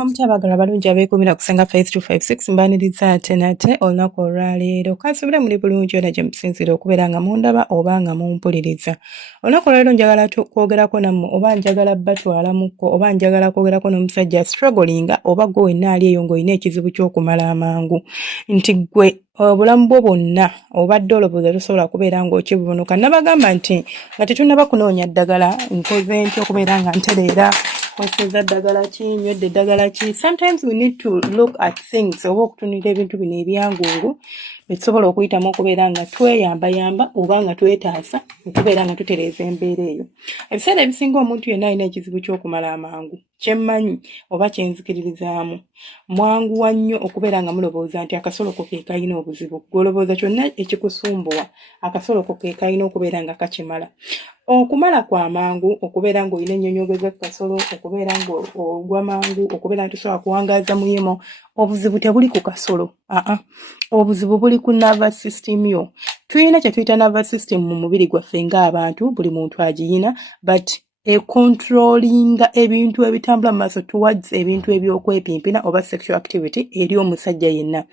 Mukama mutabagala balungi abeekumira kusenga 5256 mbaniriza ate nate olunaku olwaleero kansubire muli bulungi yona gye musinzire okubeera nga mundaba oba nga mumpuliriza. Olunaku olwaleero njagala kwogerako nammwe oba njagala batwala mukko oba njagala kwogerako n'omusajja strugglinga oba gwe wenna ali eyo ng'olina ekizibu ky'okumala amangu nti gwe obulamu bwo bwonna obadde olowooza tosobola kubeera ng'okibunuka. Nabagamba nti nga tetunnaba kunoonya ddagala nkoze ntya okubeera nga ntereera kweseza ddagala ki nywedde ddagala ki. Sometimes we need to look at things oba okutunira ebintu bino ebyangungu betusobola okuyitamu okubeera nga tweyambayamba oba nga twetaasa okubeera nga tutereeza embeera eyo. Ebiseera ebisinga omuntu yenna alina ekizibu ky'okumala amangu. Kyemmanyi oba kyenzikiririzaamu mwanguwa nnyo okubeera nga mulowooza nti akasoloko ke kalina obuzibu. Gw'olowooza kyonna ekikusumbuwa akasoloko ke kalina okubeera nga kakimala. Okumala kwa mangu okubeera ng'olina ennyonyogo z'akasolo okubeera ng'ogwa mangu okubeera nti osobola kuwangaaza muyimo obuzibu tebuli ku kasolo. Obuzibu buli ku nervous system yo. Tuyina kye tuyita nervous system mu mubiri gwaffe ng'abantu buli muntu agiyina but controllinga ebintu ebitambula mu maaso towards ebintu ebyokwepimpina oba sexual activity eri omusajja yenna.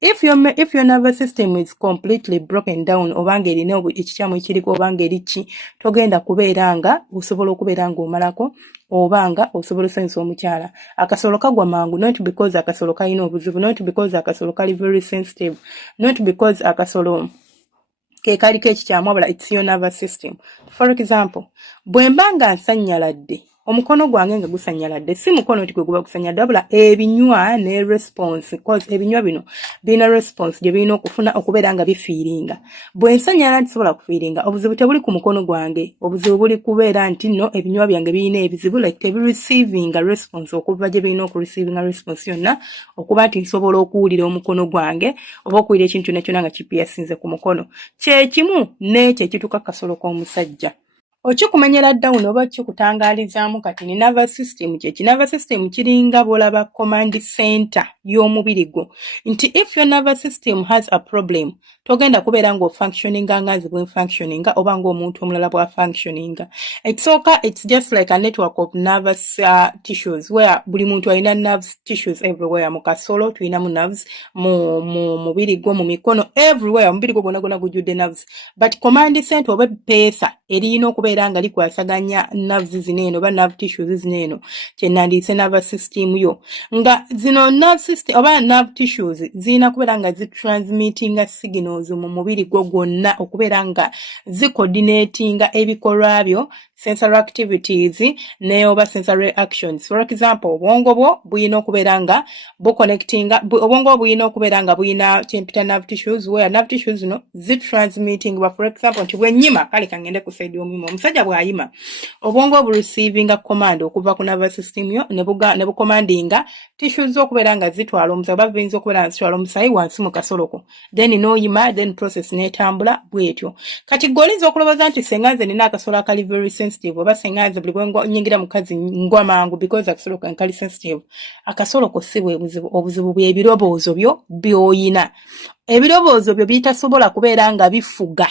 If your nervous system is completely broken down obanga erina ekikyamu ekiriko obanga eriki togenda kubeera nga osobola okubeera ng'omalako obanga osobola osanyusa omukyala. Akasolo kagwa mangu not because akasolo kalina obuzibu, not because akasolo kali very sensitive, not because akasolo ke kaliko ekikyamu wabula it's your nervous system. For example, bwe mba nga nsanyaladde omukono gwange nga gusanyaladde si mukono nti gwe guba gusanyaladde wabula ebinywa ne response cause ebinywa bino birina response gye birina okufuna okubeera nga bifiiringa. Bwe nsanyala ntisobola kufiiringa obuzibu tebuli ku mukono gwange, obuzibu buli kubeera nti no ebinywa byange birina ebizibu like tebireceiving response okuva gye birina okureceiving response yonna okuba nti nsobola okuwulira omukono gwange oba okuwulira ekintu kyonna kyonna nga kipiyasinze ku mukono. Kye kimu n'ekyo ekituuka kasolo k'omusajja. Okikumenyera down oba kikutangaalizaamu kati ni nervous system kye. Nervous system kiringa bolaba command center y'omubiri gwo. Nti if your nervous system has a problem, togenda kubeera ng'ofunctioninga nga nze bwe functioninga oba ng'omuntu omulala bwa functioninga. It's just like a network of nervous tissues where buli muntu alina nervous tissues everywhere. Mu kasolo tulinamu nerves, mu mubiri gwo, mu mikono, everywhere mubiri gwo gwonna gujjudde nerves. But command center oba pesa erina okubeera nga likwasaganya nerves zineeno oba nerve tissues zineeno kye nandiyise nervous system yo. Nga zino nerve system oba nerve tissues zirina kubeera nga zitransmittinga signals mu mubiri gwo gwonna okubeera nga zicoordinatinga ebikolwa byo sensory activities ne oba sensory actions. For example, obwongo bwo buyina okubeera nga buconnectinga obwongo buyina okubeera nga buyina kyempita nerve tissues where nerve tissues no zitransmitting for example nti bwennyima kale kangende ku side y'omuyima omusajja bw'ayima obwongo bu receiving command okuva ku nervous system yo ne bucommandinga tissues okubeera nga zitwala omusayi oba veins okubeera nga zitwala omusayi wansi mu kasoloko then n'oyima then process n'etambula bwetyo. Kati goliza okulowooza nti senga nze nina akasolo akali very sensitive oba senga nze buli bwe nyingira mukazi ngwa mangu because akasolo kali sensitive. Akasolo ko si bwe buzibu, obuzibu bwe ebirowoozo byo by'oyina. Ebirowoozo byo bitasobola kubeera nga bifuga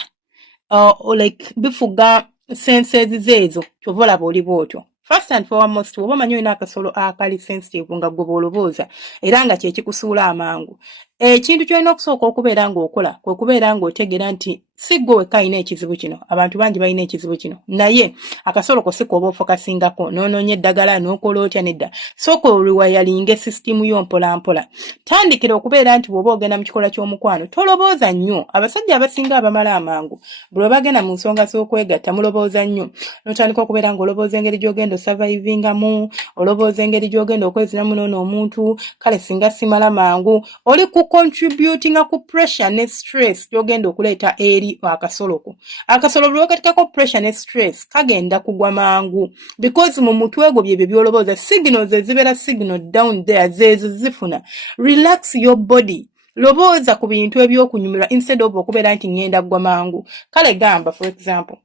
like bifuga senses zeezo kyova olaba oli bwotyo. First and foremost oba omanyi olina akasolo akali sensitive nga gwe bw'olowooza era nga kye kikusuula amangu. Ekintu kyolina okusooka okubeera ng'okola kwe kubeera ng'otegeera nti si gwe wekka alina ekizibu kino, abantu bangi balina ekizibu kino naye akasolo ko si k'oba ofokasingako n'onoonya eddagala n'okola otya nedda. Sooka oriwayalinga system yo mpola mpola. Tandikira okubeera nti bw'oba ogenda mu kikola ky'omukwano tolobooza nnyo. Abasajja abasinga abamala amangu buli lwe bagenda mu nsonga z'okwegatta mulobooza nnyo n'otandika okubeera ng'olobooza engeri gy'ogenda osurvivingamu, olobooza engeri gy'ogenda okwezinamu n'ono omuntu kale singa simala mangu oli ku contributinga ku pressure ne stress gy'ogenda okuleeta eri akasoloko. Akasolo buli wekatikako pressure ne stress kagenda kugwa mangu because mu mutwe gwo byebyo byolobooza signals ezibeera signal down there zezo zifuna. Relax your body. Lobooza ku bintu ebyokunyumirwa instead of okubeera nti ngenda gwa mangu. Kale gamba for example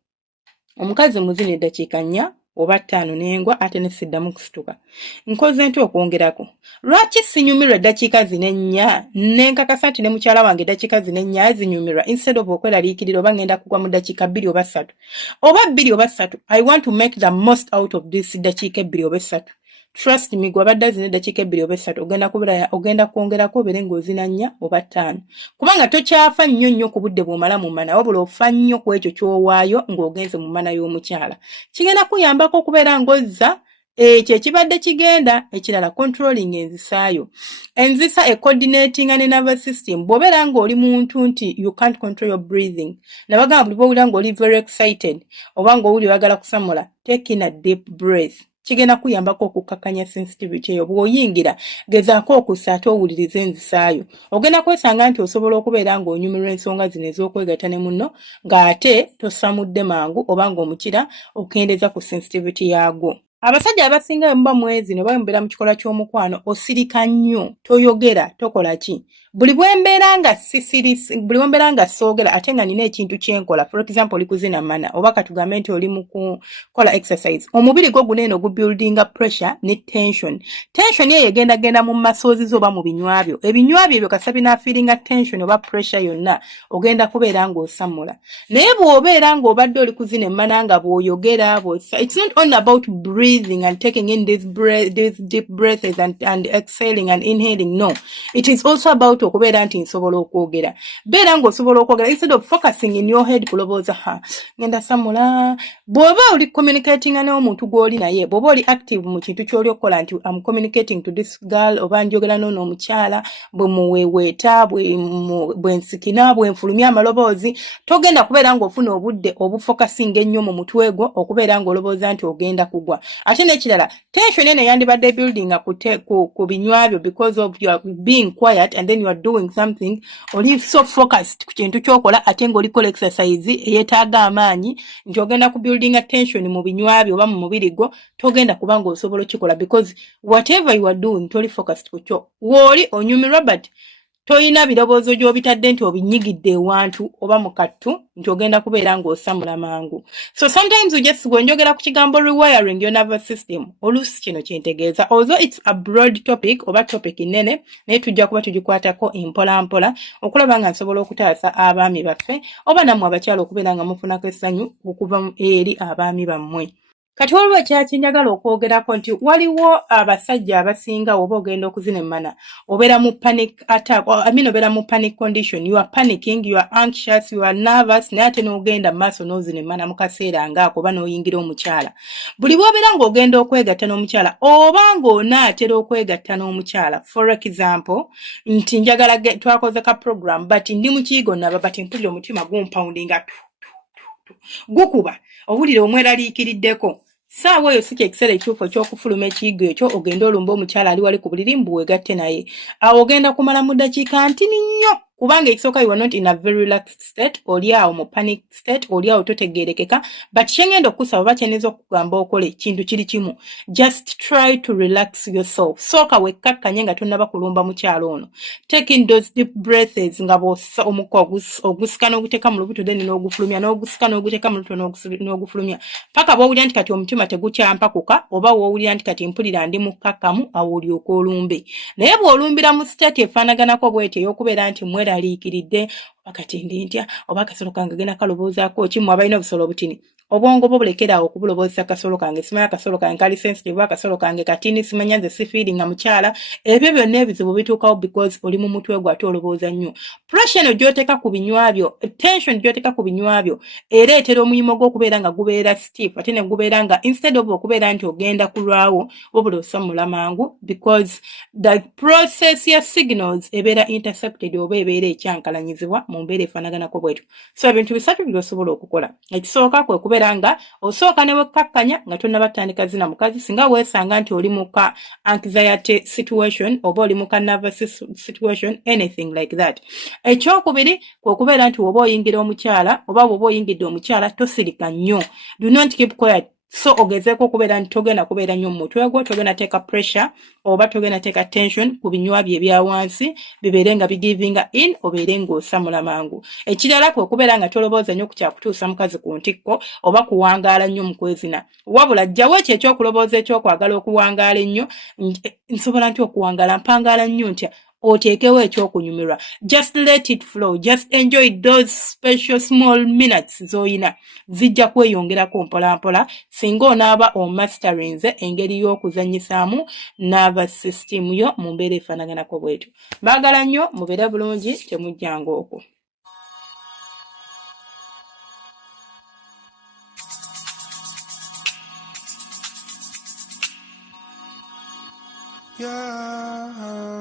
omukazi muzini eddakiika 4 oba 5 n'engwa ate ne siddamu kusituka. Nkoze ntya okwongerako? Lwaki sinyumirwa eddakiika zino 4 nenkakasa nti ne mukyala wange eddakiika zino 4 azinyumirwa instead of okweraliikirira oba ngenda kugwa mu ddakiika 2 oba 3 oba 2 oba 3. I want to make the most out of this ddakiika 2 oba 3. trust me gwe abadde azina eddakiika 2 oba 3 ogenda kwongerako obeere ng'ozina 4 oba 5 kubanga tokyafa nnyo ku budde bw'omala mu mana wabula ofa nnyo ku ekyo ky'owaayo ng'ogenze mu mana y'omukyala kigenda kuyambako okubeera ng'ozza ekyo ekibadde kigenda ekirala controlling enzisa coordinating ne nervous system bw'obeera ng'oli muntu nti you can't control your breathing nabagamba buli bw'owulira ng'oli very excited oba ng'owuli oyagala kusamula take in a deep breath kigenda kuyambako okukakkanya sensitivity eyo bw'oyingira gezaako okussa ate owuliriza enzisaayo ogenda kwesanga nti osobola okubeera ng'onyumirwa ensonga zino ez'okwegatta ne munno ng'ate tosamudde mangu oba ng'omukira okendeeza ku sensitivity yaagwo abasajja abasinga muba mwezi ne bayombeera mu kikola ky'omukwano osirika nnyo toyogera tokola ki buli bwembeera nga soogera ate nga nina ekintu kyenkola for example oli kuzina mana oba katugambe nti oli mu kukola exercise omubiri gwo guneeno gubuildinga pressure ne tension eyo egenda mu masoozi oba mu binywabyo ebinywabyo ebyo kasa binaafiiringa tension oba pressure yonna ogenda kubeera ng'osamula naye bw'obeera ng'obadde oli kuzina emmana nga bw'oyogera it's not only about breathing and taking in these deep breaths and exhaling and inhaling no it is also about okubeera nti nsobola okwogera beera ng'osobola okwogera instead of focusing in your head kulowooza ngenda samula bw'oba oli communicating n'omuntu gw'oli naye bw'oba oli active mu kintu ky'oli okukola nti I'm communicating to this girl oba njogera n'ono omukyala bwe muweeweeta bwe nsikina bwe nfulumya amaloboozi togenda kubeera ng'ofuna obudde obufocusing ennyo mu mutwe gwo okubeera ng'olobooza nti ogenda kugwa ate n'ekirala tension eno yandibadde building ku binywabyo because of you being quiet and then you are doing something oli so focused ku kintu ky'okola ate ng'olikola exercise eyeetaaga amaanyi nti ogenda ku building tension mu binywabyo oba mu mubiri gwo togenda kuba ng'osobola okikola because whatever you are doing toli focused ku kyo w'oli onyumirwa but toyina birowoozo gy'obitadde nti obinyigidde ewantu oba mu kattu nti ogenda kubeera ng'osamula mangu so sometimes bwe njogera ku kigambo rewiring your nervous system oluusi kino kyentegeeza although it's a broad topic oba topic nnene naye tujja kuba tugikwatako mpola okulaba nga nsobola okutaasa abaami baffe oba nammwe abakyala okubeera nga mufunako essanyu okuva eri abaami bammwe kati waliwo ekyaki njagala okwogerako nti waliwo abasajja abasinga oba ogenda okuzina emmana obeera mu panic attack obeera mu panic condition you are panicking you are anxious you are nervous naye ate n'ogenda mu maaso n'ozina emmana mu kaseera ngaako oba n'oyingira omukyala buli bw'obeera ng'ogenda okwegatta n'omukyala oba ng'onaatera okwegatta n'omukyala for example nti njagala twakoze ka program but ndi mu kiyigo naba but mpulira omutima gumpawundinga gukuba owulira omweraliikiriddeko saawa eyo si kyekiseera ekituufu eky'okufuluma ekiyigo ekyo ogenda olumba omukyala ali wali ku buliri mbuweegatte naye awo ogenda kumala mu ddakiika ntini nnyo kubanga ekisooka you are not in a very relaxed state oli awo mu panic state oli awo totegeerekeka but kyengenda okusaba oba kyeneza okugamba okole kintu kiri kimu just try to relax yourself sooka wekkakkanye nga tonnaba kulumba mukyalo ono take in those deep breaths nga bw'ossa omukka ogusika n'oguteeka mu lubuto then n'ogufulumya n'ogusika n'oguteeka mu lubuto n'ogufulumya paka bw'owulira nti kati omutima tegukyampakuka oba w'owulira nti kati mpulira ndi mukkakkamu awo olyoka olumbe naye bw'olumbira mu state efaanaganako bw'eti ey'okubeera nti mweraaliikiridde wakati ndi ntya oba akasolo kange genda kaloboozaako kimu abalina obusolo obutini obwongo bwo bulekeraawo okubuloboozesa akasolo kange simanyi akasolo kange kali sensitive akasolo kange katini simanya nze sifiiringa mukyala ebyo byonna ebizibu bituukawo because oli mu mutwe gwo ate olobooza nnyo pressure eno gy'oteeka ku binywabyo tension gy'oteeka ku binywabyo ereetera omuyimo gw'okubeera nga gubeera stiff ate ne gubeera nga instead of okubeera nti ogenda kulwawo wabula osamula mangu because the process ya signals ebeera intercepted oba ebeera ekyankalanyizibwa mu mbeera efaanaganako bwetyo so ebintu bisatu by'osobola okukola ekisooka kwe kubeera nga osooka ne wekkakkanya nga tonnabatandika zina mukazi singa weesanga nti oli mu ka anxiety situation oba oli mu ka nervous situation anything like that ekyokubiri kwe kubeera nti oba oyingira omukyala oba bw'oba oyingidde omukyala tosirika nnyo do not keep quiet so ogezeeko okubeera nti togenda kubeera nnyo mu mutwe gwo togenda teeka pressure oba togenda teeka tension ku binywa bye ebya wansi bibeere nga bigivinga in obeere ng'osamula mangu ekirala kwe kubeera nga tolobooza nnyo ku kyakutuusa mukazi ku ntikko oba kuwangaala nnyo mu kwezina wabula jjawo ekyo ekyokulobooza ekyokwagala okuwangaala ennyo nsobola nti okuwangaala mpangaala nnyo ntya oteekewo ekyokunyumirwa. Just let it flow, just enjoy those special small minutes z'oyina. Zijja kweyongerako mpolampola singa onaaba omasterinze engeri y'okuzanyisaamu nervous system yo mu mbeera efaanaganako bwetyo. Baagala nnyo mubeere bulungi, temujjanga okwo. Yeah.